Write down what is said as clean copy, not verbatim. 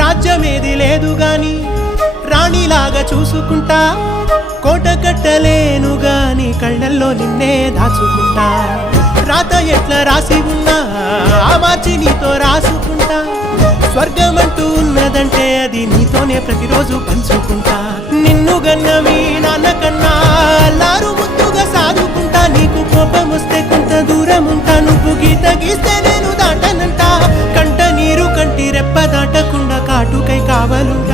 రాజ్యమేది లేదు గాని రాణిలాగా చూసుకుంటా, కోట కట్టలేను గాని కళ్ళల్లో నిన్నే దాచుకుంటా. రాత ఎట్లా రాసి ఉన్నా ఆ మార్చి నీతో రాసుకుంటా. స్వర్గమంటూ ఉన్నదంటే అది నీతోనే ప్రతిరోజు పంచుకుంటా. నిన్ను గన్న మీ నాన్న కన్నా అల్లారు ముద్దుగా సాదుకుంటా. నీకు కోపం వస్తే కొంత దూరం ఉంటా, నువ్వు గీత గీస్తే నేను దాటనంటా. కంట నీరు కంటి రెప్ప దాటకుండా కాటుకై కావాలుంటా.